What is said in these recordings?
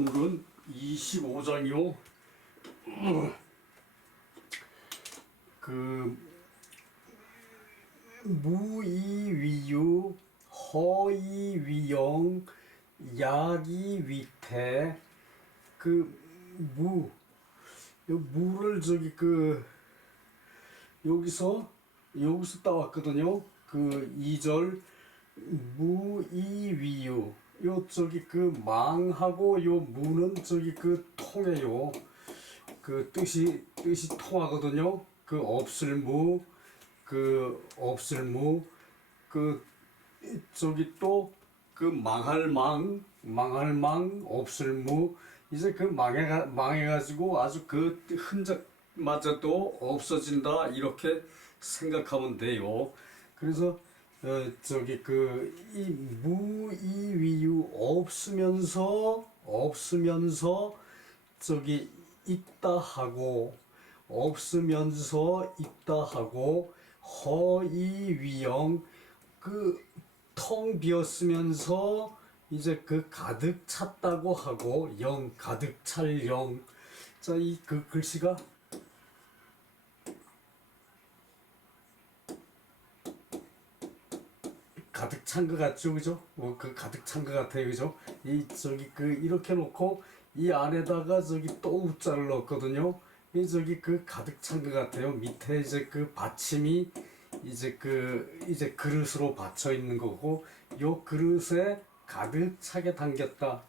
오늘은 25장이요. 그 무이위유 허이위영 야기위태 무를 저기 여기서 따왔거든요. 그 2절 무이위유 요 저기 망하고 요 무는 저기 통해요. 그 뜻이 통하거든요. 없을 무 저기 또 망할 망 없을 무 이제 망해가지고 아주 흔적마저도 없어진다 이렇게 생각하면 돼요. 그래서 저기 이 무이위유 없으면서 저기 있다 하고 허이위영 텅 비었으면서 이제 가득 찼다고 하고 영 가득 찰 영. 자, 이 글씨가 가득 찬 것 같죠, 그죠? 가득 찬 것 같아요, 그죠? 이 저기 이렇게 놓고 이 안에다가 저기 또 우자를 넣었거든요. 이 저기 가득 찬 것 같아요. 밑에 이제 받침이 이제 이제 그릇으로 받쳐 있는 거고 요 그릇에 가득 차게 담겼다.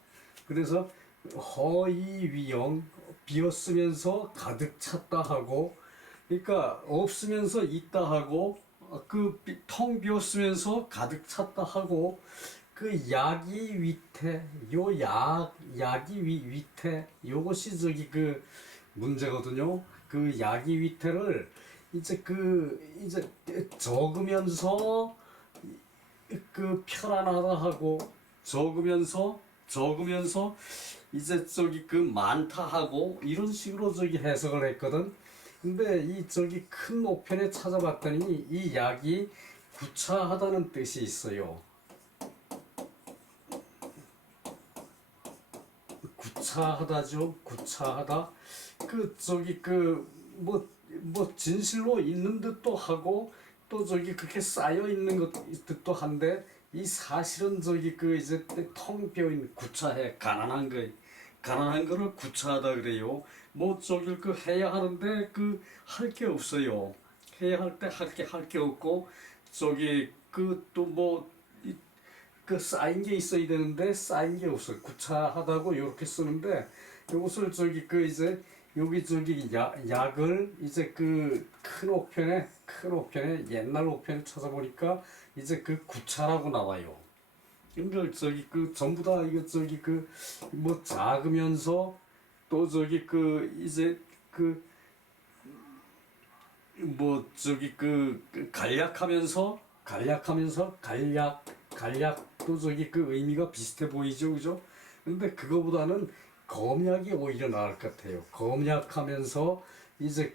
그래서 허이위영 비었으면서 가득 찼다 하고, 그러니까 없으면서 있다 하고 텅 비었으면서 가득 찼다 하고 약이 위태 요 약이 위태 요것이 저기 문제거든요. 약이 위태를 이제 이제 적으면서 편안하다 하고 적으면서 이제 저기 많다 하고 이런 식으로 저기 해석을 했거든. 근데 이 저기 큰 노편에 찾아봤더니 이 약이 구차하다는 뜻이 있어요. 구차하다죠. 구차하다. 저기 진실로 있는 듯도 하고 또 저기 그렇게 쌓여 있는 것 듯도 한데 이 사실은 저기 이제 텅 비어 있는 구차해 가난한 거를 구차하다 그래요. 저기 해야 하는데 할 게 없어요. 해야 할 때 할 게 없고 저기 또 쌓인 게 있어야 되는데 쌓인 게 없어요. 구차하다고 이렇게 쓰는데 이것을 저기 이제 여기 저기 약을 이제 큰 옥편에 옛날 옥편을 찾아보니까 이제 구차라고 나와요. 근데 저기 전부 다 이거 저기 작으면서 또 저기 이제 저기 간략하면서 간략도 저기 의미가 비슷해 보이죠, 그죠? 근데 그거보다는 검약이 오히려 나을 것 같아요. 검약하면서 이제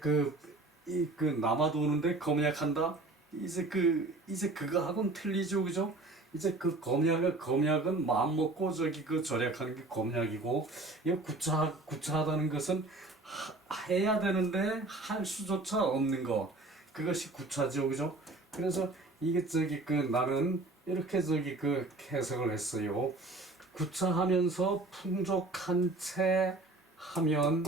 남아도 오는데 검약한다. 이제 그거하고는 틀리죠, 그죠? 이제 검약은 마음 먹고 저기 절약하는 게 검약이고, 이 구차하다는 것은 해야 되는데 할 수조차 없는 거. 그것이 구차죠, 그죠? 그래서 이게 저기 나는 이렇게 저기 해석을 했어요. 구차하면서 풍족한 채 하면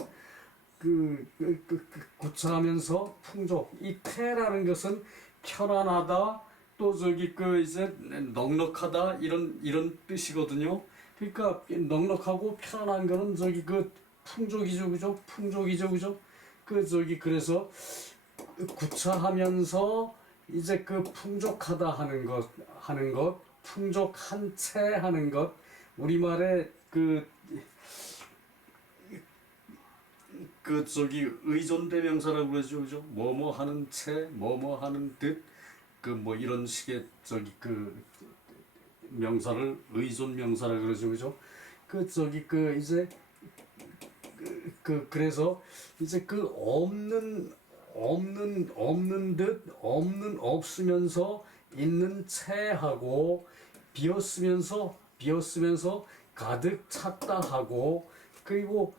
구차하면서 풍족. 이 태라는 것은 편안하다 또 저기 이제 넉넉하다 이런 뜻이거든요. 그러니까 넉넉하고 편안한 거는 저기 풍족이죠, 그죠? 풍족이죠, 그죠? 그래서 구차하면서 이제 풍족하다 하는 것, 풍족한 채 하는 것, 우리말에 저기 의존대명사라고 그러죠, 그죠? 뭐뭐 하는 채, 뭐뭐 하는 듯, 이런 식의 저기 명사를 의존명사라 그러죠, 그죠? 저기 이제 그래서 이제 없는 듯 없으면서 있는 채하고 비었으면서 가득 찼다 하고 그리고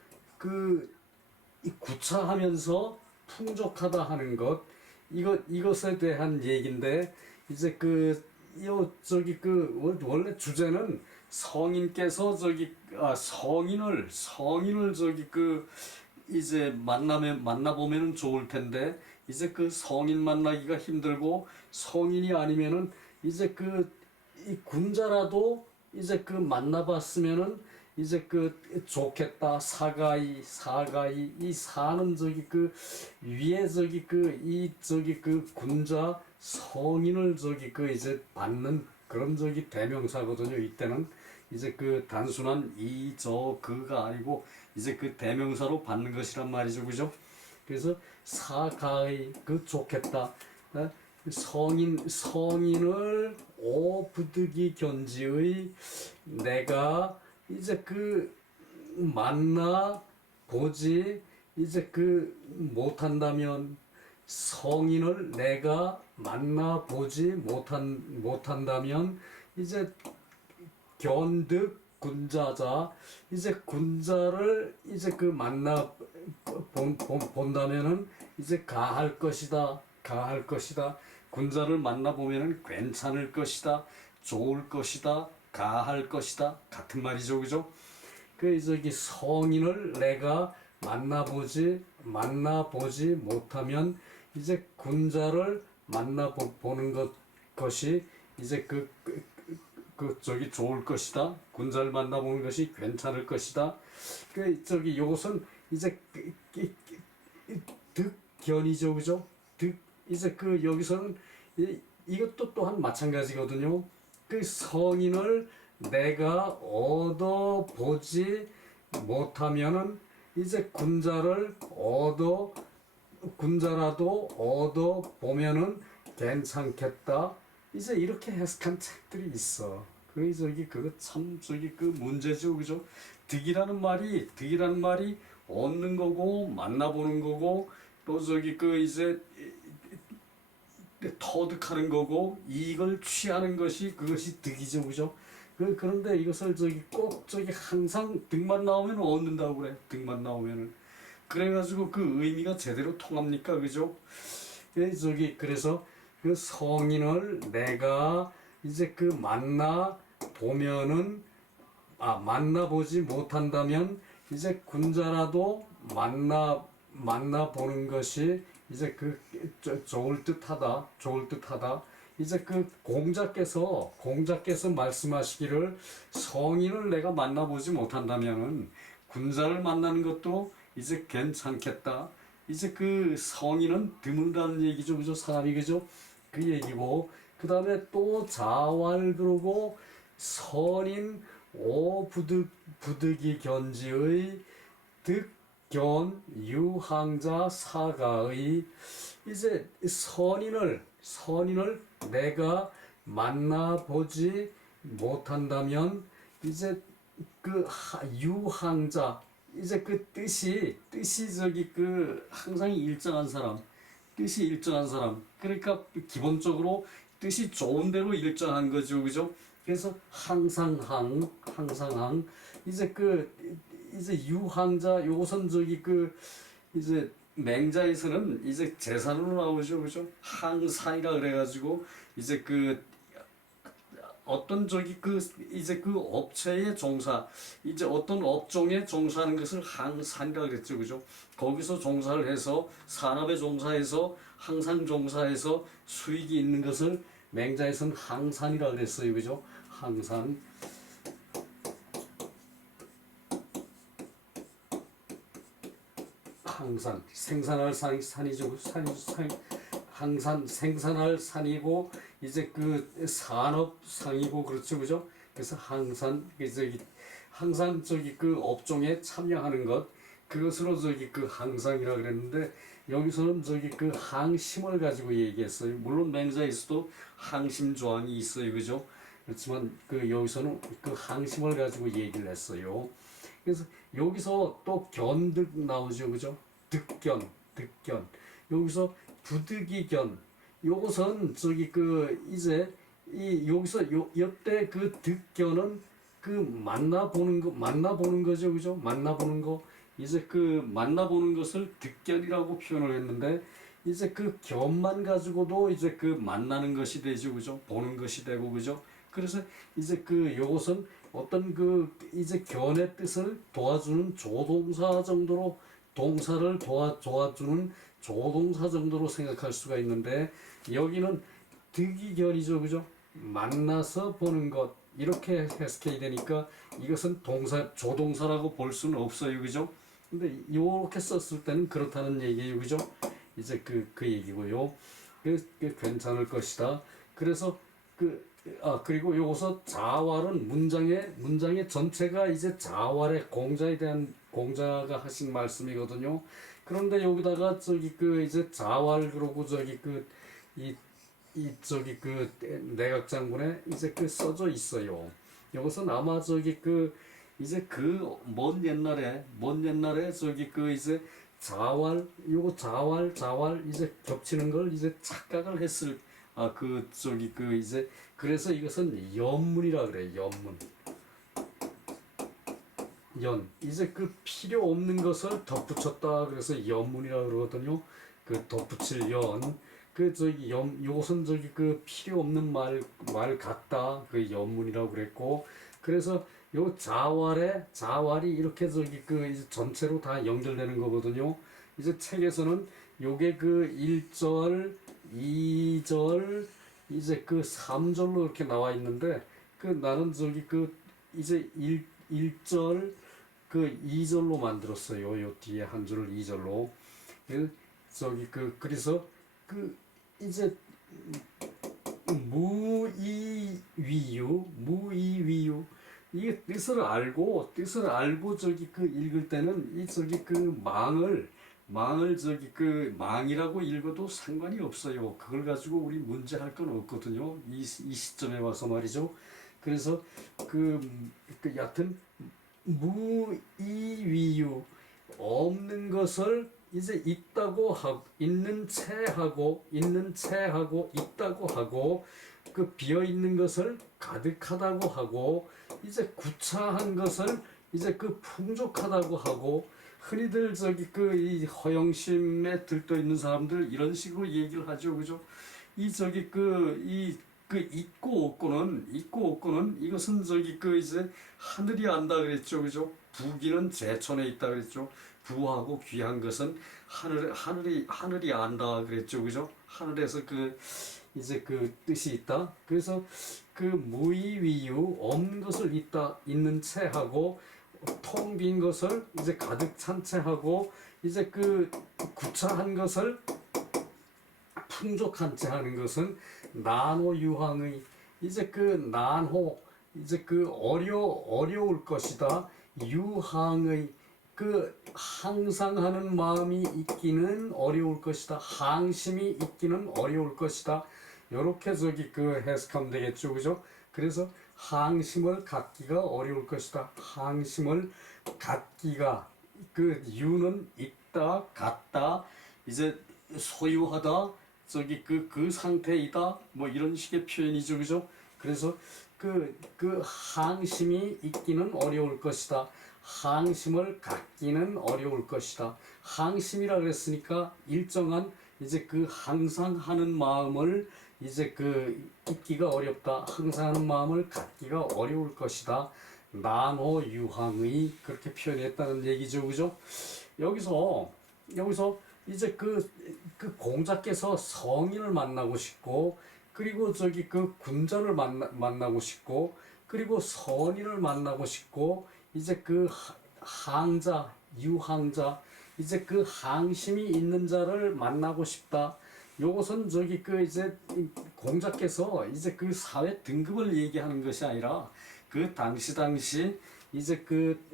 이 구차하면서 풍족하다 하는 것, 이것에 대한 얘기인데, 이제 원래 주제는 성인께서 성인을 이제 만나보면은 좋을 텐데, 이제 그 성인 만나기가 힘들고, 성인이 아니면은 이제 이 군자라도 이제 만나봤으면은 이제 좋겠다. 사가이 이 사는 위에 군자 성인을 이제 받는 그런 대명사거든요. 이때는 이제 단순한 이 저 그가 아니고 이제 대명사로 받는 것이란 말이죠. 그죠? 그래서 사가이 좋겠다. 어? 성인을 오부득이 견지의 내가 이제 만나 보지 이제 못한다면, 성인을 내가 만나 보지 못한다면 이제 견득 군자자, 이제 군자를 이제 만나 본다면은 이제 가할 것이다. 군자를 만나 보면은 괜찮을 것이다, 좋을 것이다, 가할 것이다 같은 말이죠. 그죠? 성인을 내가 만나보지 못하면 이제 군자를 만나보는 것이 이제 좋을 것이다. 군자를 만나보는 것이 괜찮을 것이다. 요것은 이제 득견이죠. 그죠? 이제 여기서는 이것도 또한 마찬가지거든요. 성인을 내가 얻어보지 못하면은 이제 군자라도 얻어보면은 괜찮겠다. 이제 이렇게 해석한 책들이 있어. 그거 참 문제죠. 그죠? 득이라는 말이 얻는 거고, 만나보는 거고, 또 이제 터득하는 거고, 이익을 취하는 것이 그것이 득이죠. 그죠? 그런데 이것을 꼭 항상 득만 나오면 얻는다고 그래. 득만 나오면은. 그래가지고 의미가 제대로 통합니까? 그죠? 그래서 성인을 내가 이제 만나보지 못한다면 이제 군자라도 만나보는 것이 이제 좋을 듯하다. 이제 공자께서 말씀하시기를 성인을 내가 만나보지 못한다면은 군자를 만나는 것도 이제 괜찮겠다. 이제 성인은 드문다는 얘기죠. 그죠? 사람이. 그죠? 그 얘기고, 그 다음에 또 자왈 그러고 선인 부득이 견지의 득견 유항자 사가의, 이제 선인을 내가 만나보지 못한다면 이제 유항자, 이제 뜻이 항상 일정한 사람, 그러니까 기본적으로 뜻이 좋은 대로 일정한 거죠. 그죠? 그래서 항상항 이제 이제 유항자, 요것은 이제 맹자에서는 이제 재산으로 나오죠. 그죠? 항산이라 그래가지고 이제 어떤 이제 업체의 종사, 이제 어떤 업종에 종사하는 것을 항산이라 그랬죠. 그죠? 거기서 종사를 해서 산업에 종사해서 항상 종사해서 수익이 있는 것을 맹자에서는 항산이라 그랬어요. 그죠? 항산. 생산할 산이죠. 항산 생산할 산이고 이제 산업 상이고, 그렇죠. 그죠? 그래서 항산 업종에 참여하는 것, 그것으로 항상이라 그랬는데, 여기서는 항심을 가지고 얘기했어요. 물론 맹자에서도 항심 조항이 있어요. 그죠? 그렇지만 여기서는 항심을 가지고 얘기를 했어요. 그래서 여기서 또 견득 나오죠. 그죠? 득견. 여기서 부득이견. 요것은 이제 여기서 이때 득견은 그 만나보는 거죠, 그죠? 만나보는 거. 이제 그 만나보는 것을 득견이라고 표현을 했는데, 이제 그 견만 가지고도 이제 그 만나는 것이 되죠, 그죠? 보는 것이 되고, 그죠? 그래서 이제 그 요것은 어떤 그 이제 견의 뜻을 도와주는 조동사 정도로, 동사를 도와주는 조동사 정도로 생각할 수가 있는데, 여기는 득이견이죠, 그죠? 만나서 보는 것, 이렇게 해석해야 되니까 이것은 동사 조동사라고 볼 수는 없어요, 그죠? 근데 이렇게 썼을 때는 그렇다는 얘기예요, 그죠? 이제 그 얘기고요. 그 괜찮을 것이다. 그래서 그리고 여기서 자활은 문장의 전체가 이제 자활의 공자에 대한 공자가 하신 말씀이거든요. 그런데 여기다가 저기 그 이제 자활 그러고 저기 저기 그 내각 장군에 이제 그 써져 있어요. 이것은 아마 저기 그 이제 그 먼 옛날에 저기 그 이제 요거 자활 이제 겹치는 걸 이제 착각을 했을 그 저기 그 이제 그래서 이것은 연문이라 그래. 연문. 이제 그 필요 없는 것을 덧붙였다 그래서 연문이라 그러거든요. 그 덧붙일 그 저기 요것은 저기 그 필요 없는 말 같다 그 연문이라고 그랬고, 그래서 요 자활이 이렇게 저기 그 이제 전체로 다 연결되는 거거든요. 이제 책에서는 요게 그 1절, 2절, 이제 그 3절로 이렇게 나와 있는데, 그 나는 저기 그 이제 1절 그 2절로 만들었어요. 요 뒤에 한 줄을 2절로. 저기 그래서 그 이제 무이위유 이게 뜻을 알고 저기 그 읽을 때는 이 저기 그 망을 저기 그 망이라고 읽어도 상관이 없어요. 그걸 가지고 우리 문제할 건 없거든요. 이 시점에 와서 말이죠. 그래서 여하튼 무이위유 없는 것을 이제 있다고 하고 있는 체하고 있다고 하고 그 비어 있는 것을 가득하다고 하고 이제 구차한 것을 이제 그 풍족하다고 하고, 흔히들 저기 그 이 허영심에 들떠 있는 사람들 이런 식으로 얘기를 하죠, 그죠? 이 저기 있고 없고는 이것은 저기 그 이제 하늘이 안다 그랬죠, 그죠? 부귀는 제천에 있다 그랬죠. 부하고 귀한 것은 하늘이 안다 그랬죠, 그죠? 하늘에서 이제 그 뜻이 있다. 그래서 그 무이위유 없는 것을 있는 채하고 텅 빈 것을 이제 가득 찬 채하고 이제 그 구차한 것을 풍족한 채 하는 것은 난호 유황의 이제 이제 어려울 것이다. 유황의 항상 하는 마음이 있기는 어려울 것이다. 항심이 있기는 어려울 것이다. 요렇게 해석하면 되겠죠, 그죠? 그래서 항심을 갖기가 어려울 것이다. 항심을 갖기가 유는 있다, 갖다, 이제 소유하다, 그 상태이다, 뭐 이런 식의 표현이죠, 그죠? 그래서 항심이 있기는 어려울 것이다. 항심을 갖기는 어려울 것이다. 항심이라 그랬으니까 일정한 이제 항상 하는 마음을 이제 있기가 어렵다. 항상 하는 마음을 갖기가 어려울 것이다. 난호 유항의 그렇게 표현했다는 얘기죠, 그죠? 여기서 이제 공자께서 성인을 만나고 싶고, 그리고 군자를 만나고 싶고, 그리고 선인을 만나고 싶고, 이제 항자, 유항자, 이제 항심이 있는 자를 만나고 싶다. 요것은 이제 공자께서 이제 사회 등급을 얘기하는 것이 아니라 당시 이제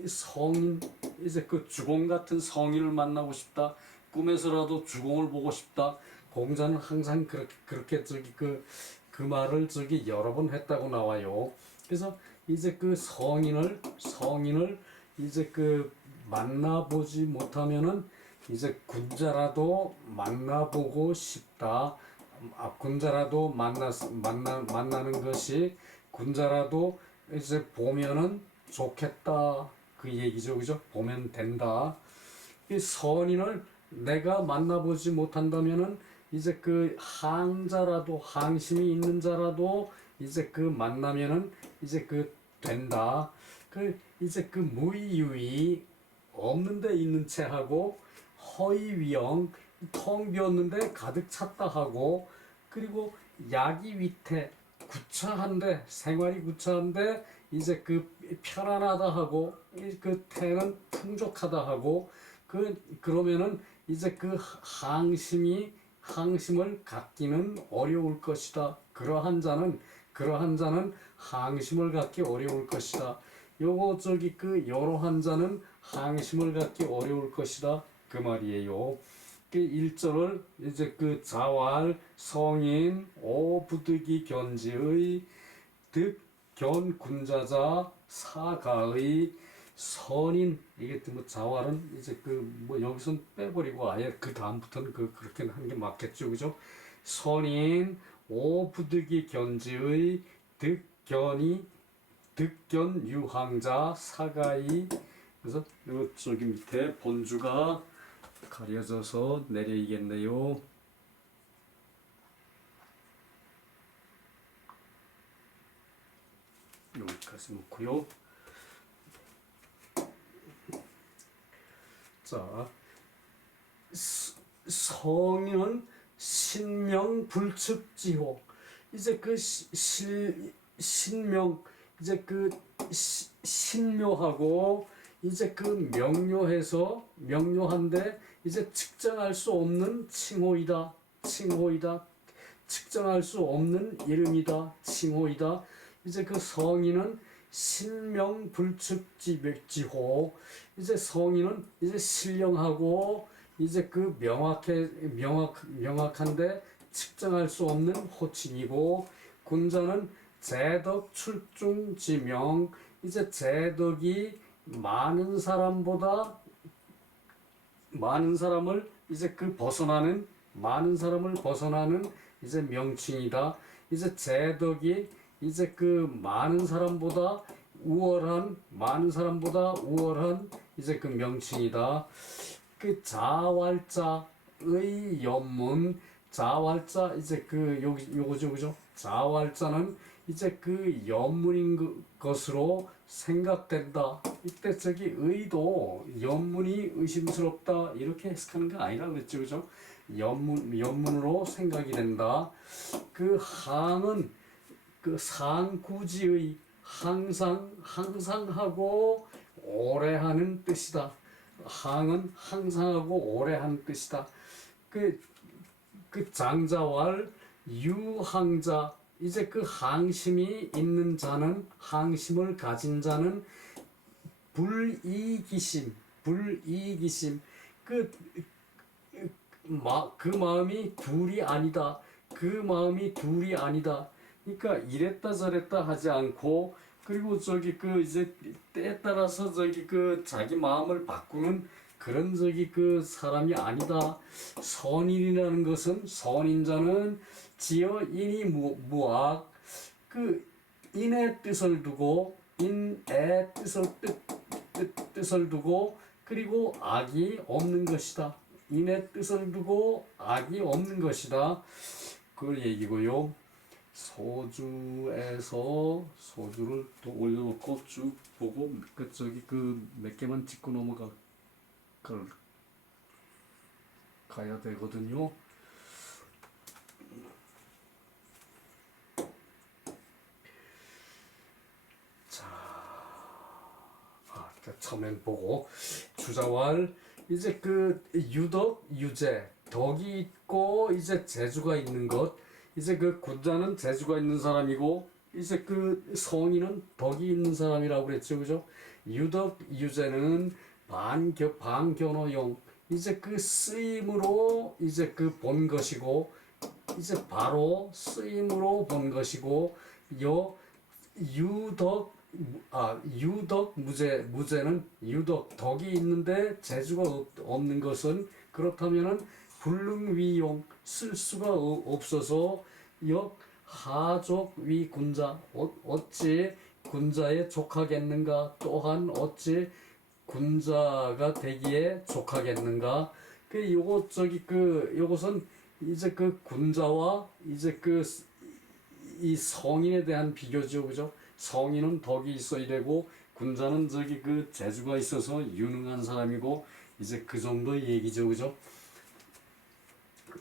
성인, 이제 주공 같은 성인을 만나고 싶다. 꿈에서라도 주공을 보고 싶다. 공자는 항상 그렇게 그 말을 여러 번 했다고 나와요. 그래서 이제 성인을 이제 만나보지 못하면은 이제 군자라도 만나보고 싶다. 군자라도 만나는 것이 군자라도 이제 보면은 좋겠다 그 얘기죠, 그죠? 보면 된다. 이 선인을 내가 만나보지 못한다면은 이제 그 항자라도 항심이 있는 자라도 이제 그 만나면은 이제 그 된다. 그 이제 그 무의유의 없는 데 있는 채 하고 허위위영 텅 비었는데 가득 찼다 하고 그리고 약이 위태 구차한데 생활이 구차한데 이제 그 편안하다 하고 그 태는 풍족하다 하고 그러면은 이제 그 항심을 갖기는 어려울 것이다. 그러한 자는 항심을 갖기 어려울 것이다. 요거 저기 그 여러한 자는 항심을 갖기 어려울 것이다. 그 말이에요. 그 1절을 이제 그 자활 성인 오부득이 견지의 득견 군자자 사가의 선인 이게 뭐 자활은 이제 그 뭐 여기선 빼버리고 아예 그 다음부터는 그렇게 하는 게 맞겠죠, 그죠? 선인 오부득이 견지의 득견 유황자 사가의 그래서 요 저기 밑에 본주가 가려져서 내려이겠네요. 여기까지 놓고요. 자, 성인은 신명불측지호. 이제 그 신명 이제 그 신묘하고 이제 그 명료한데 이제 측정할 수 없는 칭호이다. 측정할 수 없는 이름이다. 칭호이다. 이제 그 성인은 신명불측지호. 이제 성인은 이제 신령하고 이제 그 명확한데 측정할 수 없는 호칭이고 군자는 재덕 출중지명. 이제 재덕이 많은 사람을 이제 많은 사람을 벗어나는 이제 명칭이다. 이제 재덕이 이제 그 많은 사람보다 우월한 이제 그 명칭이다. 그 자활자의 연문 자활자 이제 그 요거죠, 그죠? 자활자는 이제 그 연문인 것으로 생각된다. 이때 저기 의도 연문이 의심스럽다 이렇게 해석하는 게 아니라 그랬죠, 그죠? 연문으로 생각이 된다. 그 항은 그 상구지의 항상 하고 오래 하는 뜻이다. 항은 항상 하고 오래 하는 뜻이다. 그 장자왈 유항자 이제 그 항심이 있는 자는 항심을 가진 자는 불이기심 그 마음이 둘이 아니다. 그러니까 이랬다 저랬다 하지 않고 그리고 저기 그 이제 때에 따라서 저기 그 자기 마음을 바꾸는 그런 저기 그 사람이 아니다. 선인이라는 것은 선인자는 지어 인이 무악 그 인의 뜻을 두고 인의 뜻을 두고 그리고 악이 없는 것이다. 인의 뜻을 두고 악이 없는 것이다. 그걸 얘기고요. 소주에서 소주를 또 올려놓고 쭉 보고 그 저기 그 몇 개만 짚고 가야 되거든요. 자, 처음엔 보고 주자왈 이제 그 유덕 유재 덕이 있고 이제 재주가 있는 것 이제 그 군자는 재주가 있는 사람이고 이제 그 성인은 덕이 있는 사람이라고 그랬죠, 그죠? 유덕 유재는 반견어용 이제 그 쓰임으로 이제 그 본 것이고 이제 바로 쓰임으로 본 것이고 유덕 무재는 유덕 덕이 있는데 재주가 없는 것은 그렇다면은 불능위용 쓸 수가 없어서 하족 위군자 어찌 군자에 족하겠는가? 또한 어찌 군자가 되기에 족하겠는가? 그 요거 저기 그 요것은 이제 그 군자와 이제 그 이 성인에 대한 비교죠, 그죠? 성인은 덕이 있어야 되고 군자는 저기 그 재주가 있어서 유능한 사람이고 이제 그 정도 얘기죠, 그죠?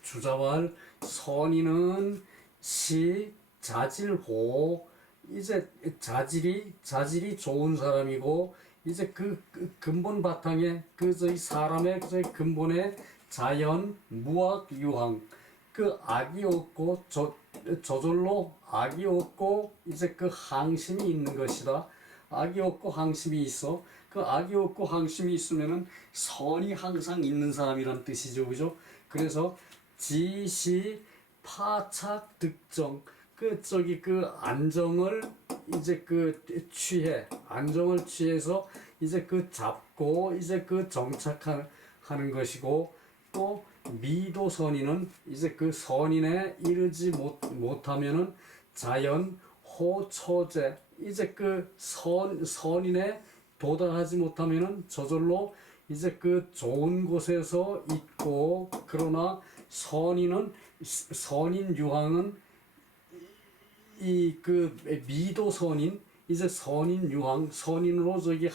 주자왈 선인은 시 자질호 이제 자질이 좋은 사람이고 이제 그 근본 바탕에 그 저희 사람의 저희 근본에 자연 무악 유황 그 악이 없고 저절로 악이 없고 이제 그 항심이 있는 것이다. 악이 없고 항심이 있어. 그 악이 없고 항심이 있으면은 선이 항상 있는 사람이란 뜻이죠, 그죠? 그래서 지시 파착 득정 그 저기 그 안정을 이제 그 안정을 취해서 이제 그 잡고 이제 그 정착하는 것이고 또 미도 선인은 이제 그 선인에 이르지 못하면은 자연 호처제 이제 그 선인에 도달하지 못하면은 저절로 이제 그 좋은 곳에서 있고 그러나 선인 유황은 이 그 미도 선인 이제 선인 유황 선인으로 저기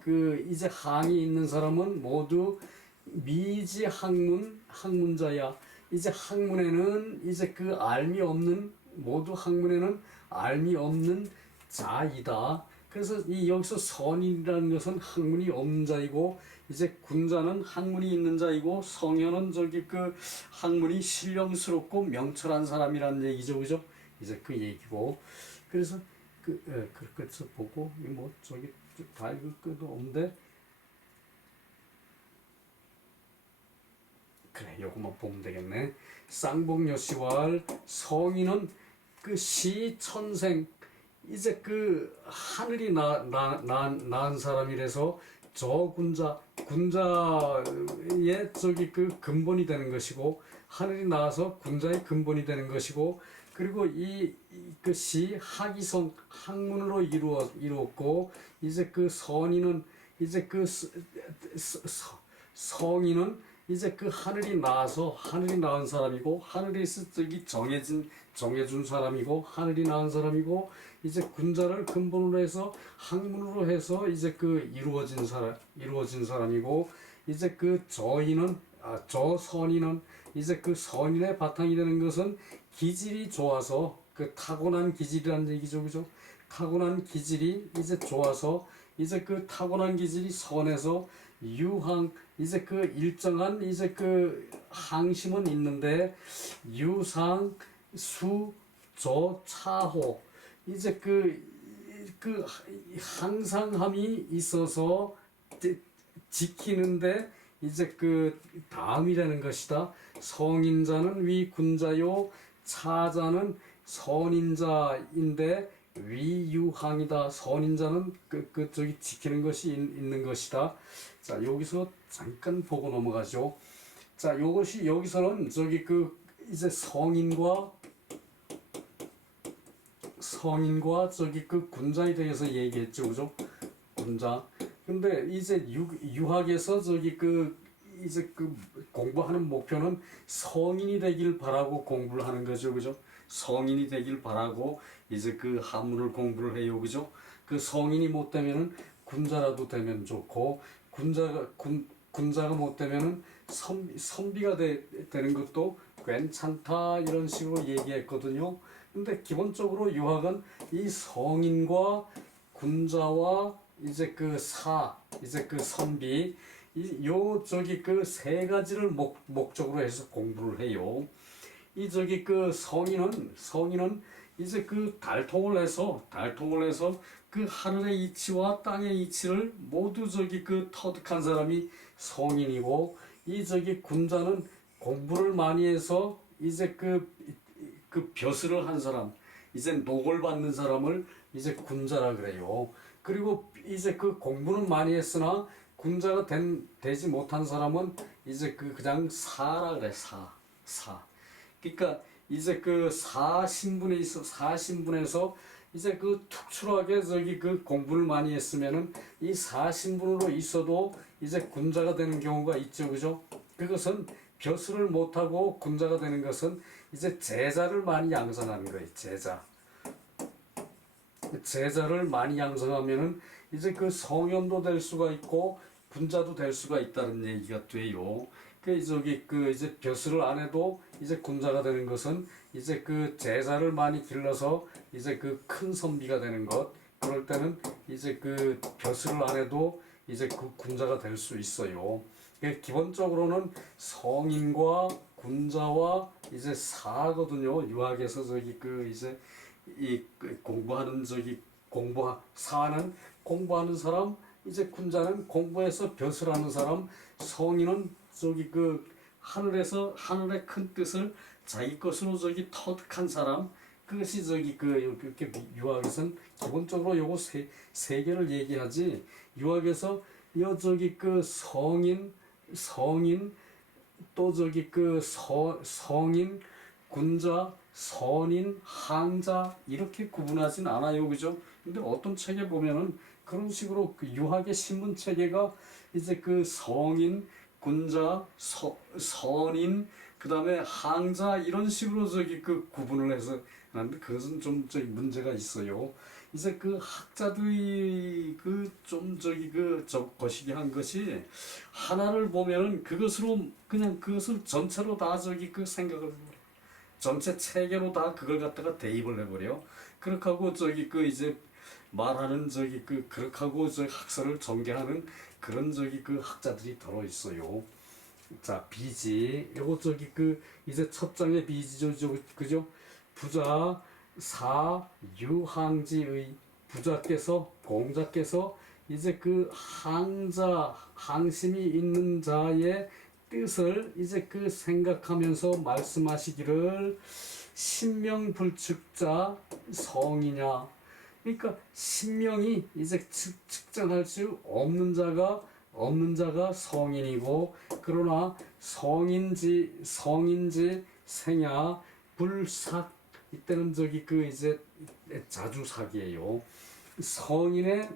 그 이제 항이 있는 사람은 모두 미지 학문자야. 이제 학문에는 이제 그 알미 없는 모두 학문에는 알미 없는 자이다. 그래서 이 여기서 선인이라는 것은 학문이 없는 자이고 이제 군자는 학문이 있는 자이고 성현은 저기 그 학문이 신령스럽고 명철한 사람이라는 얘기죠, 그죠? 이제 그 얘기고 그래서 그래서 보고 뭐 저기 다 읽을 것도 없는데 그래 요것만 보면 되겠네. 쌍복여시왈 성인은 그 시천생 이제 그 하늘이 낳은 사람이라서 저 군자의 저기 그 근본이 되는 것이고 하늘이 나와서 군자의 근본이 되는 것이고 그리고 이 그 시 학이성 학문으로 이루었고 이제 그 선인은 이제 그 성인은 이제 그 하늘이 낳은 사람이고 하늘에서 저기 정해준 사람이고 하늘이 낳은 사람이고 이제 군자를 근본으로 해서 학문으로 해서 이제 그 이루어진 사람이고 이제 그 저 선인은 이제 그 선인의 바탕이 되는 것은 기질이 좋아서 그 타고난 기질이라는 얘기죠, 그죠? 타고난 기질이 이제 좋아서 이제 그 타고난 기질이 선해서 유항 이제 그 일정한 이제 그 항심은 있는데 유상 수조 차호 이제 그 항상함이 있어서 지키는데 이제 그 다음이라는 것이다. 성인자는 위 군자요 차자는 선인자인데 위유항이다. 선인자는 저기 지키는 것이 있는 것이다. 자 여기서 잠깐 보고 넘어가죠. 자 요것이 여기서는 저기 그 이제 성인과 저기 그 군자에 대해서 얘기했죠, 그죠? 군자. 근데 이제 유학에서 저기 그 이제 그 공부하는 목표는 성인이 되길 바라고 공부를 하는 거죠, 그죠? 성인이 되길 바라고 이제 그 한문을 공부를 해요, 그죠? 그 성인이 못 되면은 군자라도 되면 좋고 군자가 못 되면은 선비가 되는 것도 괜찮다 이런 식으로 얘기했거든요. 근데 기본적으로 유학은 이 성인과 군자와 이제 그 이제 그 선비 저기 그 세 가지를 목적으로 해서 공부를 해요. 이 저기 그 성인은 이제 그 달통을 해서 그 하늘의 이치와 땅의 이치를 모두 저기 그 터득한 사람이 성인이고 이 저기 군자는 공부를 많이 해서 이제 그 벼슬을 한 사람 이제 녹을 받는 사람을 이제 군자라 그래요. 그리고 이제 그 공부는 많이 했으나 군자가 되지 못한 사람은 이제 그냥 사라 그래. 사. 그러니까 이제 그 사신분에서 이제 그 특출하게 저기 그 공부를 많이 했으면은 이 사신분으로 있어도 이제 군자가 되는 경우가 있죠, 그죠? 그것은 벼슬을 못하고 군자가 되는 것은 이제 제자를 많이 양성하는 거예요, 제자. 제자를 많이 양성하면은 이제 그 성현도 될 수가 있고 군자도 될 수가 있다는 얘기가 돼요. 그 저기 그 이제 벼슬을 안 해도 이제 군자가 되는 것은 이제 그 제자를 많이 길러서 이제 그 큰 선비가 되는 것. 그럴 때는 이제 그 벼슬을 안 해도 이제 그 군자가 될 수 있어요. 기본적으로는 성인과 군자와 이제 사거든요. 유학에서 저기 그 이제 공부하는 저기 사는 공부하는 사람, 이제 군자는 공부해서 벼슬하는 사람, 성인은 저기 그 하늘의 큰 뜻을 자기 것으로 저기 터득한 사람. 그것이 저기 그 이렇게 유학에서는 기본적으로 요거 세 개를 얘기하지. 유학에서 요 저기 그 성인 또 저기 그 성인, 군자, 선인, 항자 이렇게 구분하진 않아요, 그죠? 근데 어떤 책에 보면은 그런 식으로 그 유학의 신문 체계가 이제 그 성인, 군자, 선인, 그다음에 항자 이런 식으로 저기 그 구분을 해서 하는데 그것은 좀 저기 문제가 있어요. 이제 그 학자들이 그 좀 저기 그 저 거시기 한 것이 하나를 보면은 그것으로 그냥 그것을 전체로 다 저기 그 생각을 전체 체계로 다 그걸 갖다가 대입을 해버려. 그렇게 하고 저기 그 이제 말하는 저기 그 그렇게 하고 저 학설을 전개하는 그런 저기 그 학자들이 들어 있어요. 자, 비지. 요거 저기 그 이제 첫 장의 비지죠, 그죠? 부자 사 유항지의 부자께서 공자께서 이제 그 항심이 있는 자의 뜻을 이제 그 생각하면서 말씀하시기를 신명불측자 성이냐. 그러니까 신명이 이제 측정할 수 없는 자가 성인이고, 그러나 성인지 생야 불삭 이때는 저기 그 이제 자주삭이에요. 성인의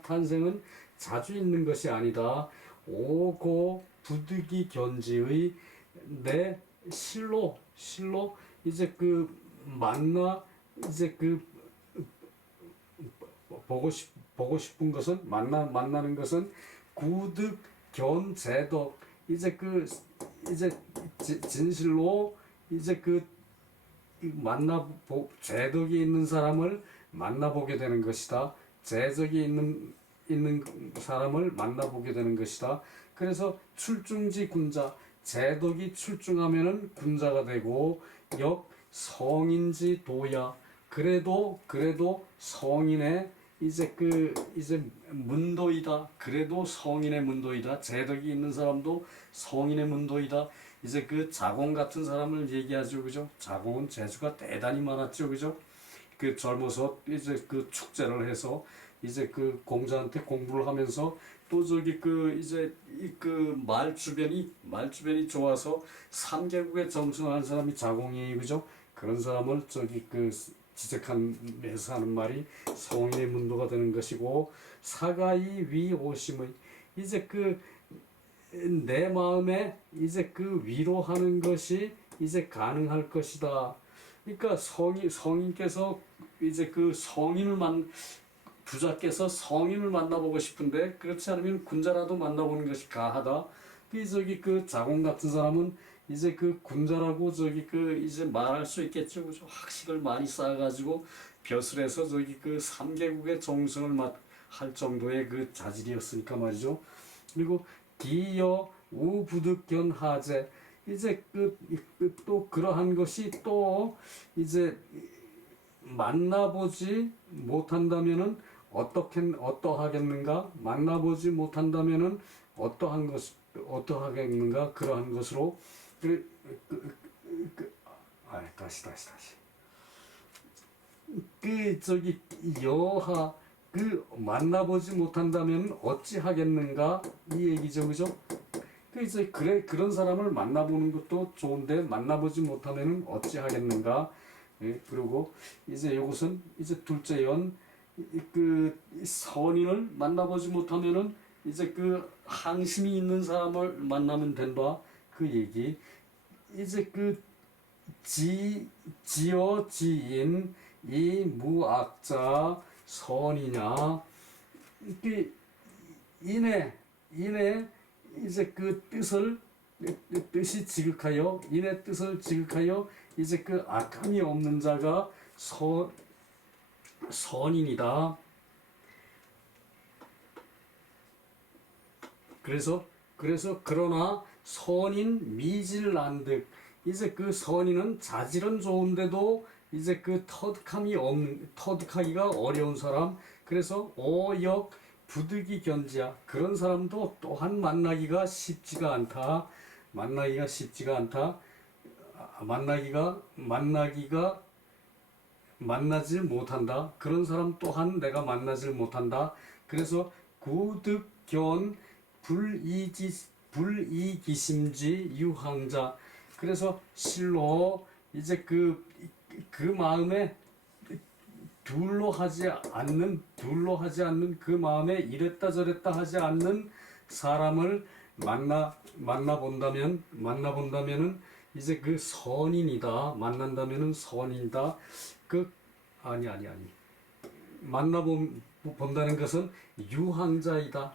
탄생은 자주 있는 것이 아니다. 오고 부득이 견지의 내 실로 이제 그 만나 이제 그 보고 싶은 것은 만나는 것은 구득 견제덕 이제 그 이제 진실로 이제 그 제덕이 있는 사람을 만나보게 되는 것이다. 제덕이 있는 사람을 만나보게 되는 것이다. 그래서 출중지 군자, 제덕이 출중하면은 군자가 되고, 역 성인지 도야. 그래도 성인의 이제 문도이다. 그래도 성인의 문도이다. 제덕이 있는 사람도 성인의 문도이다. 이제 그 자공 같은 사람을 얘기하죠, 그죠? 자공은 재주가 대단히 많았죠, 그죠? 그 젊어서 이제 그 축제를 해서 이제 그 공자한테 공부를 하면서 또 저기 그 이제 그 말 주변이 좋아서 3개국에 정승한 사람이 자공이에요, 그죠? 그런 사람을 저기 그 지적하면서 하는 말이 성인의 문도가 되는 것이고, 사가이 위오심의 이제 그 내 마음에 이제 그 위로하는 것이 이제 가능할 것이다. 그러니까 성인께서 이제 그 부자께서 성인을 만나보고 싶은데 그렇지 않으면 군자라도 만나보는 것이 가하다. 저기 그 자공 같은 사람은 이제 그 군자라고 저기 그 이제 말할 수 있겠죠, 그죠? 학식을 많이 쌓아가지고 벼슬에서 저기 그 3개국의 정승을 할 정도의 그 자질이었으니까 말이죠. 그리고 기여 우부득견 하제 이제 또 그러한 것이 또 이제 만나보지 못한다면은 어떠하겠는가? 만나보지 못한다면은 어떠하겠는가? 그러한 것으로 다시 저기 여하 만나보지 못한다면 어찌 하겠는가 이 얘기죠, 그죠? 이제 그런 사람을 만나보는 것도 좋은데 만나보지 못하면은 어찌 하겠는가? 예, 그리고 이제 이것은 이제 둘째 연, 그 선인을 만나보지 못하면은 이제 그 항심이 있는 사람을 만나면 된다 그 얘기. 이제 그 지어 지인 이 무악자 선이냐, 그 인의 이제 그 뜻이 지극하여, 인의 뜻을 지극하여 이제 그 악함이 없는 자가 선인이다. 그래서 그러나 선인 미질난득, 이제 그 선인은 자질은 좋은데도 이제 그 터득하기가 어려운 사람. 그래서 오역 부득이 견지야, 그런 사람도 또한 만나기가 쉽지가 않다. 만나기가 쉽지가 않다. 만나질 못한다. 그런 사람 또한 내가 만나질 못한다. 그래서 구득견 불이기심지 유황자. 그래서 실로 이제 그 마음에 둘로 하지 않는 그 마음에 이랬다 저랬다 하지 않는 사람을 만나본다면은 이제 그 선인이다. 만난다면은 선인이다. 그 아니 만나본다는 것은 유황자이다.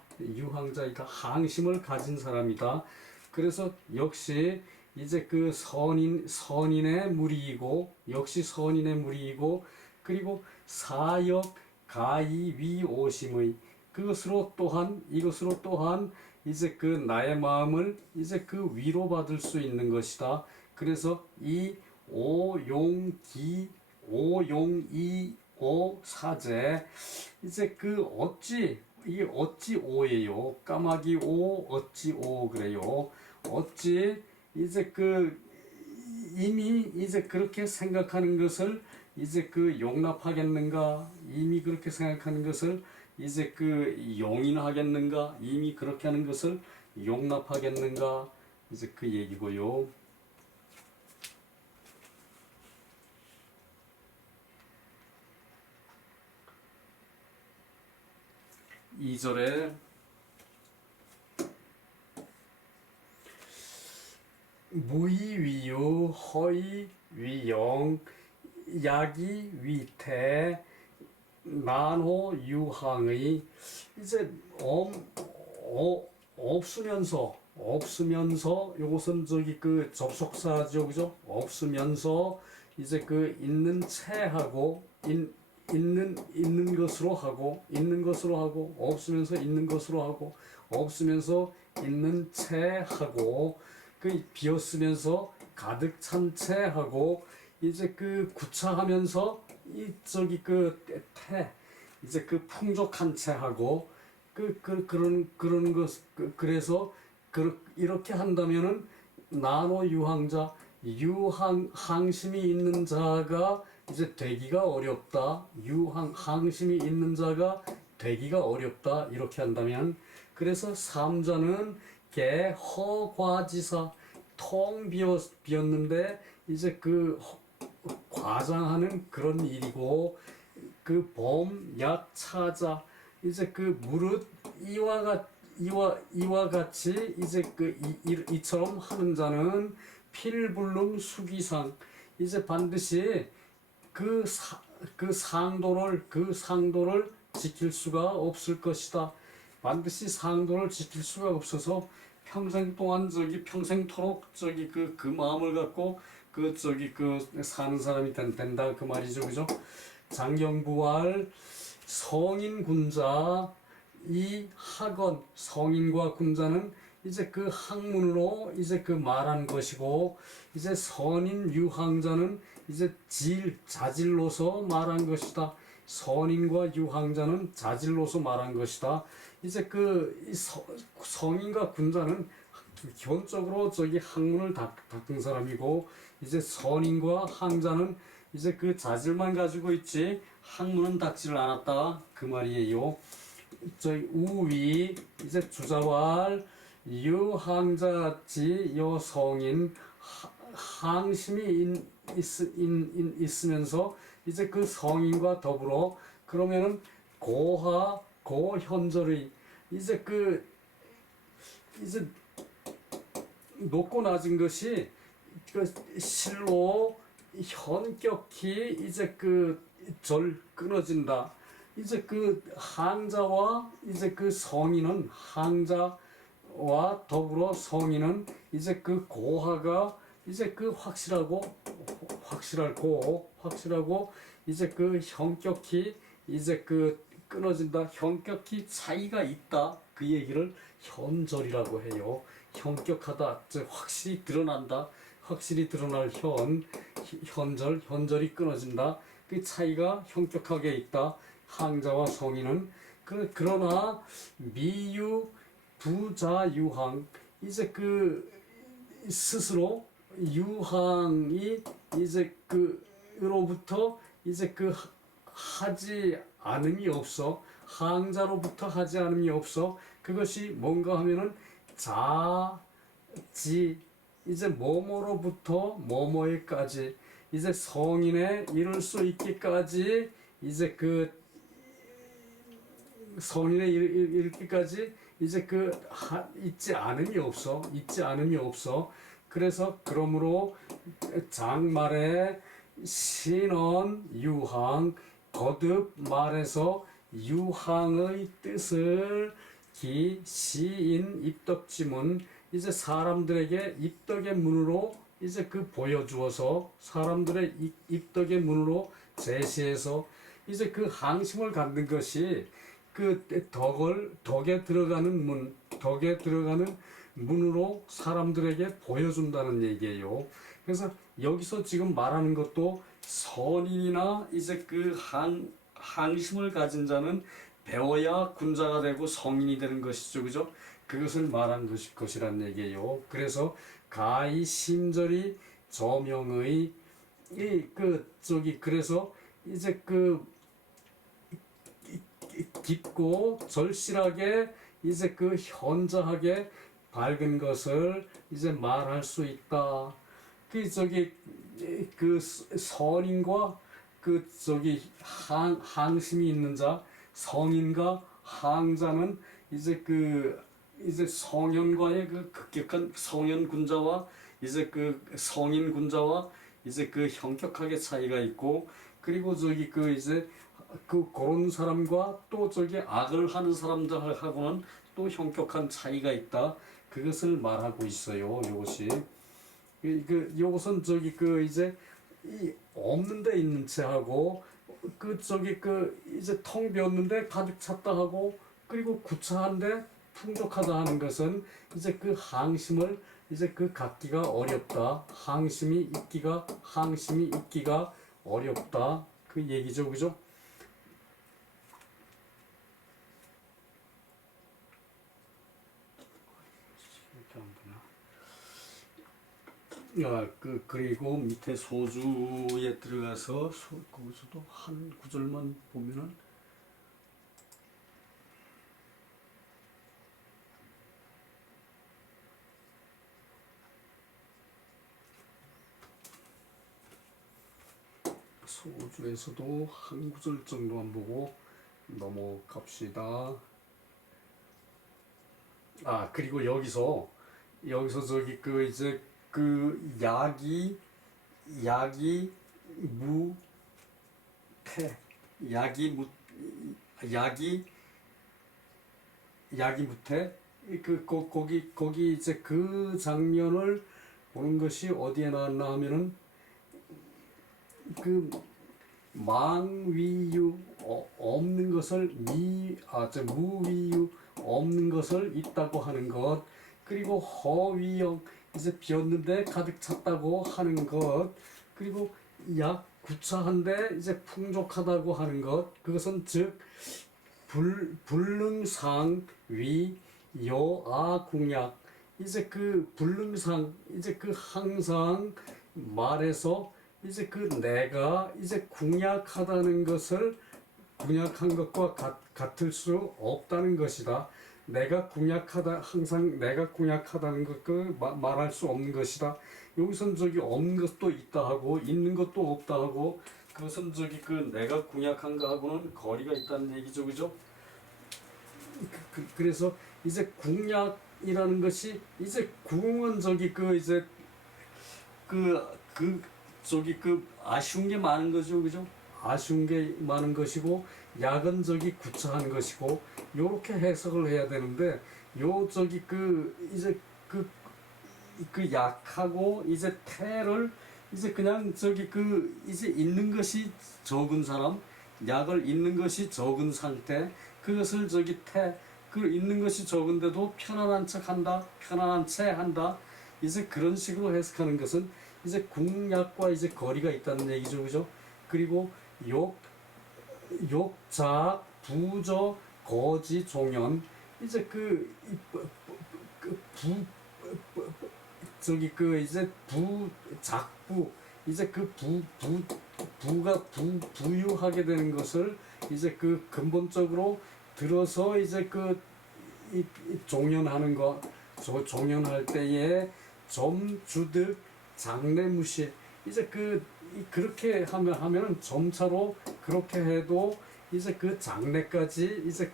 항심을 가진 사람이다. 그래서 역시 이제 그 선인의 무리이고, 그리고 사역 가히 위오심의, 이것으로 또한 이제 그 나의 마음을 이제 그 위로받을 수 있는 것이다. 그래서 이 오용이오 사제, 이제 이게 어찌 오예요? 까마귀 오 어찌 오 그래요? 어찌 이제 이미 이제 그렇게 생각하는 것을 이제 용납하겠는가? 이미 그렇게 생각하는 것을 이제 용인하겠는가? 이미 그렇게 하는 것을 용납하겠는가? 이제 그 얘기고요. 2절에 무의위유 허의위영 야기 위태 난호 유항의, 이제 없으면서 요것은 접속사죠, 그죠? 없으면서 이제 있는 체하고 있는 것으로 하고 없으면서 있는 것으로 하고 없으면서 있는 체하고 비었으면서 가득 찬 체하고 이제 구차하면서 이제 풍족한 체하고 그런 것. 그래서 이렇게 한다면은 나노 유황자, 항심이 있는 자가 이제 되기가 어렵다. 항심이 있는 자가 되기가 어렵다. 이렇게 한다면, 그래서 3자는 개 허과지사, 텅 비었는데 이제 과장하는 그런 일이고, 범약차자, 이제 무릇 이와 같이 이제 이처럼 하는 자는 필불능 수기상, 이제 반드시 상도를 지킬 수가 없을 것이다. 반드시 상도를 지킬 수가 없어서 평생 동안 평생토록 그 마음을 갖고 사는 사람이 된다 그 말이죠, 그죠? 장경부활 성인 군자, 이 학원, 성인과 군자는 이제 학문으로 이제 말한 것이고, 이제 선인 유황자는 이제 자질로서 말한 것이다. 선인과 유황자는 자질로서 말한 것이다. 이제 성인과 군자는 기본적으로 학문을 닦은 사람이고, 이제 선인과 항자는 이제 자질만 가지고 있지 학문은 닦지를 않았다 그 말이에요. 우위 이제 주자왈 유항자지 여성인 항심이 있으면서 이제 그 성인과 더불어 그러면은 고하 고현절의 이제 그 이제 높고 낮은 것이 그 실로 현격히 이제 그 절 끊어진다. 이제 그 항자와 이제 그 성인은 항자와 더불어 성인은 이제 그 고하가 이제 그 확실하고 이제 그 현격히 이제 그 끊어진다. 현격히 차이가 있다. 그 얘기를 현절이라고 해요. 현격하다, 즉 확실히 드러난다. 확실히 드러날 현절이 끊어진다. 그 차이가 현격하게 있다. 항자와 성인은 그러나 미유 부자유항 이제 그 스스로 유항이 이제 그로부터 이제 그 하지 않음이 없어. 항자로부터 하지 않음이 없어. 그것이 뭔가 하면은 자지 이제 뭐뭐로부터 뭐뭐에까지 이제 성인에 이를 수 있기까지 이제 그 성인에 이르기까지 이제 있지 않음이 없어. 그래서 그러므로 장말에 신언 유항 거듭 말해서 유항의 뜻을 시인 입덕지문 이제 사람들에게 입덕의 문으로 이제 보여주어서 사람들의 입덕의 문으로 제시해서 이제 그 항심을 갖는 것이 그 덕에 들어가는 문으로 사람들에게 보여준다는 얘기예요. 그래서 여기서 지금 말하는 것도 선인이나 이제 그 항심을 가진 자는 배워야 군자가 되고 성인이 되는 것이죠, 그죠? 그것을 말한 것이란 얘기예요. 그래서 가히 심절이 저명의 그래서 이제 깊고 절실하게 이제 현저하게 밝은 것을 이제 말할 수 있다. 그 선인과 항심이 있는 자, 성인과 항자는 이제 성현과의 급격한 성현 군자와 이제 성인 군자와 이제 현격하게 차이가 있고, 그리고 이제 그런 사람과 또 악을 하는 사람들하고는 또 현격한 차이가 있다. 그것을 말하고 있어요. 이것이 이것은 이제 이 없는 데 있는 채하고 이제 텅 비었는데 가득 찼다 하고, 그리고 구차한데 풍족하다 하는 것은 이제 항심을 이제 갖기가 어렵다. 항심이 있기가 어렵다. 그 얘기죠, 그죠? 그리고 밑에 소주에 들어가서 거기서도 한 구절만 보면은 소주에서도 한 구절 정도만 보고 넘어갑시다. 그리고 여기서 이제 약이 무태 약이 무태 거기 이제 그 장면을 보는 것이 어디에 나왔나 하면은 망위유 없는 것을 무위유 없는 것을 있다고 하는 것, 그리고 허위영 이제 비었는데 가득 찼다고 하는 것, 그리고 구차한데 이제 풍족하다고 하는 것, 그것은 즉 불능상위 여아궁약 이제 불능상 이제 항상 말해서 이제 내가 이제 궁약하다는 것을 궁약한 것과 같을 수 없다는 것이다. 내가 궁약하다 항상 내가 궁약하다는 것 그 말할 수 없는 것이다. 여기선 저기 없는 것도 있다 하고 있는 것도 없다 하고 그것은 저기 그 내가 궁약한 거하고는 거리가 있다는 얘기죠, 그죠? 그래서 이제 궁약이라는 것이 이제 궁은 저기 그 이제 그 저기 그 아쉬운 게 많은 거죠, 그죠? 아쉬운 게 많은 것이고 약은 저기 구차한 것이고 요렇게 해석을 해야 되는데 요 저기 그 이제 그 약하고 이제 태를 이제 그냥 저기 그 이제 있는 것이 적은 사람 약을 있는 것이 적은 상태 그것을 저기 그 있는 것이 적은데도 편안한 척 한다 편안한 채 한다 이제 그런 식으로 해석하는 것은 이제 궁약과 이제 거리가 있다는 얘기죠, 그죠? 그리고 욕, 욕자, 부저, 거지, 종연 이제 저기 그 이제 작부 이제 부가 부유하게 되는 것을 이제 그 근본적으로 들어서 이제 이 종연하는 거 종연할 때에 점주득 장래무시 이제 그렇게 하면은 점차로 그렇게 해도 이제 그 장래까지 이제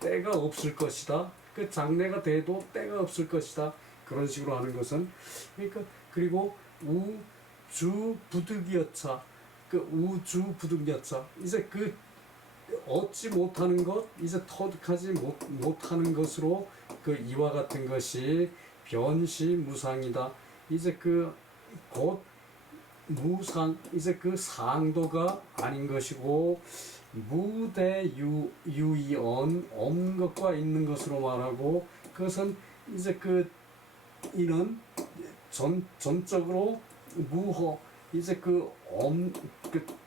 때가 없을 것이다. 그 장래가 돼도 때가 없을 것이다. 그런 식으로 하는 것은 그러니까 그리고 우주 부득이여차 그 우주 부득이여차 이제 그 얻지 못하는 것 이제 터득하지 못하는 것으로 그 이와 같은 것이 변시무상이다. 이제 곧 무상 이제 그 상도가 아닌 것이고 무대유이언 없는 것과 있는 것으로 말하고 그것은 이제 이는 전적으로 무허 이제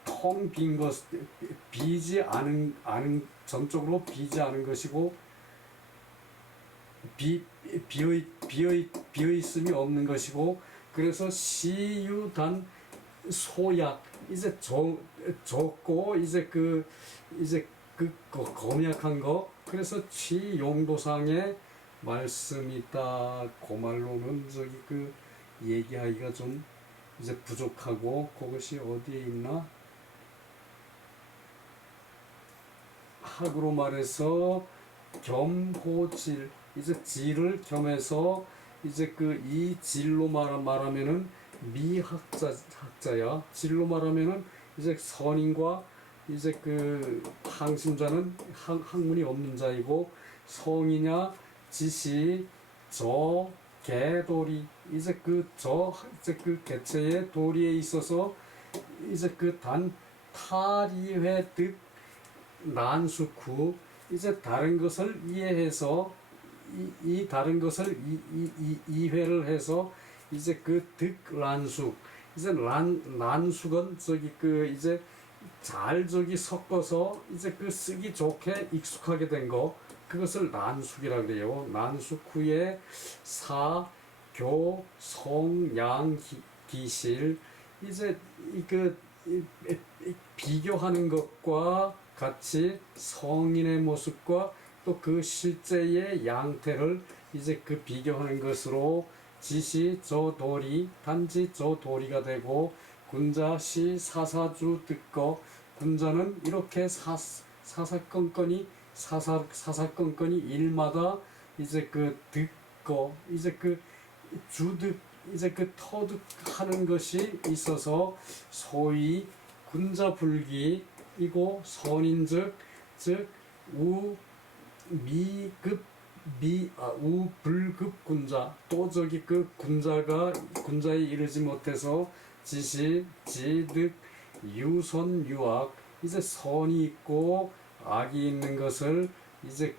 텅 빈 것 비지 않은 전적으로 비지 않은 것이고 비어 있음이 없는 것이고 그래서 시유단 소약 이제 적고 이제 검약한 거 그래서 취용도상의 말씀이다. 그 말로는 저기 얘기하기가 좀 이제 부족하고 그것이 어디에 있나? 학으로 말해서 겸호질 이제 질을 겸해서 이제 이 질로 말하면은 학자야 질로 말하면은 이제 선인과 이제 항심자는 학문이 없는 자이고 성이냐 지시 저 개도리 이제 개체의 도리에 있어서 이제 단 타리회 득 난수쿠 이제 다른 것을 이해해서 이 다른 것을 이해를 해서 이제 득란숙 이제 난숙은 저기 이제 잘 저기 섞어서 이제 쓰기 좋게 익숙하게 된 거 그것을 난숙이라 그래요. 난숙 후에 사, 교, 성, 양, 기실 이제 비교하는 것과 같이 성인의 모습과 또 실제의 양태를 이제 비교하는 것으로 지시 저 도리 단지 저 도리가 되고 군자시 사사주 듣거 군자는 이렇게 사사건건이 일마다 이제 듣거 이제 주득 이제 터득하는 것이 있어서 소위 군자불기이고 선인즉 우미급 우불급 군자 또 저기 군자에 이르지 못해서 지시 지득 유선 유악 이제 선이 있고 악이 있는 것을 이제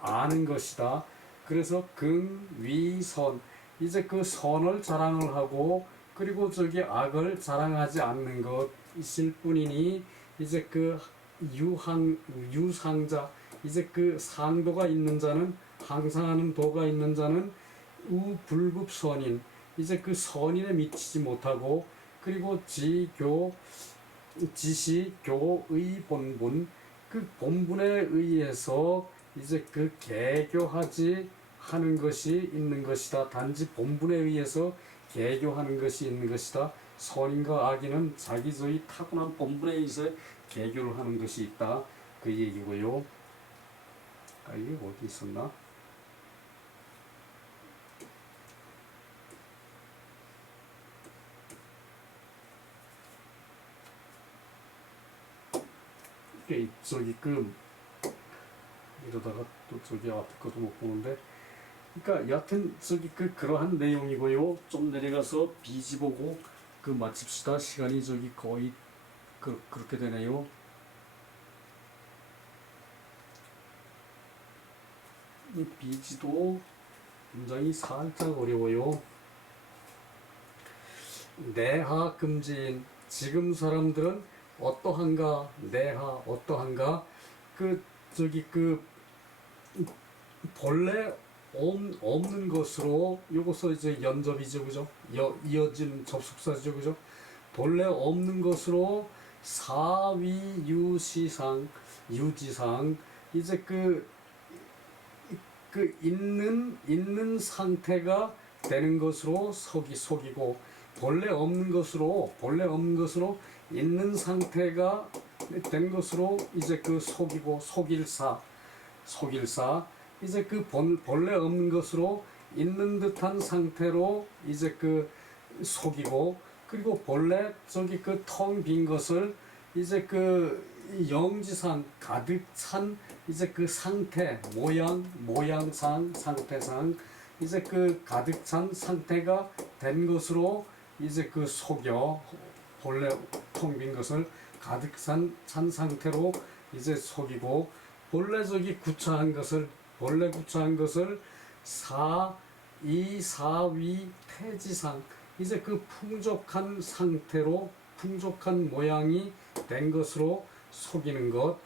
아는 것이다. 그래서 근위선 이제 선을 자랑을 하고 그리고 저기 악을 자랑하지 않는 것 있을 뿐이니 이제 유상자 이제 상도가 있는 자는 항상하는 도가 있는 자는 우불급선인 이제 선인에 미치지 못하고 그리고 지시 교의 본분 그 본분에 의해서 이제 그 개교하지 하는 것이 있는 것이다. 단지 본분에 의해서 개교하는 것이 있는 것이다. 선인과 악인은 자기의 타고난 본분에 의해서 개교를 하는 것이 있다. 그 얘기고요. 아, 이게 어디 있었나? 저기 이러다가 또 저기 앞에 것도 못 보는데, 그러니까 여하튼 저기 그러한 내용이고요. 좀 내려가서 비지 보고 마칩시다. 시간이 저기 거의 그렇게 되네요. 이 비지도 굉장히 살짝 어려워요. 내하 금지인, 지금 사람들은 어떠한가, 내하 어떠한가, 저기 본래 없는 것으로, 요것서 이제 연접이죠, 그죠? 이어진 접속사죠, 그죠? 본래 없는 것으로 사위유시상, 유지상, 이제 있는 상태가 되는 것으로 속이고, 본래 없는 것으로 있는 상태가 된 것으로 이제 속이고, 속일사, 이제 본래 없는 것으로 있는 듯한 상태로 이제 속이고, 그리고 본래 저기 텅 빈 것을 이제 영지상, 가득 찬 이제 상태, 모양상, 상태상, 이제 가득 찬 상태가 된 것으로 이제 속여, 본래 텅 빈 것을 가득 찬 상태로 이제 속이고, 본래 저기 구차한 것을 사위 태지상, 이제 풍족한 상태로, 풍족한 모양이 된 것으로 속이는 것,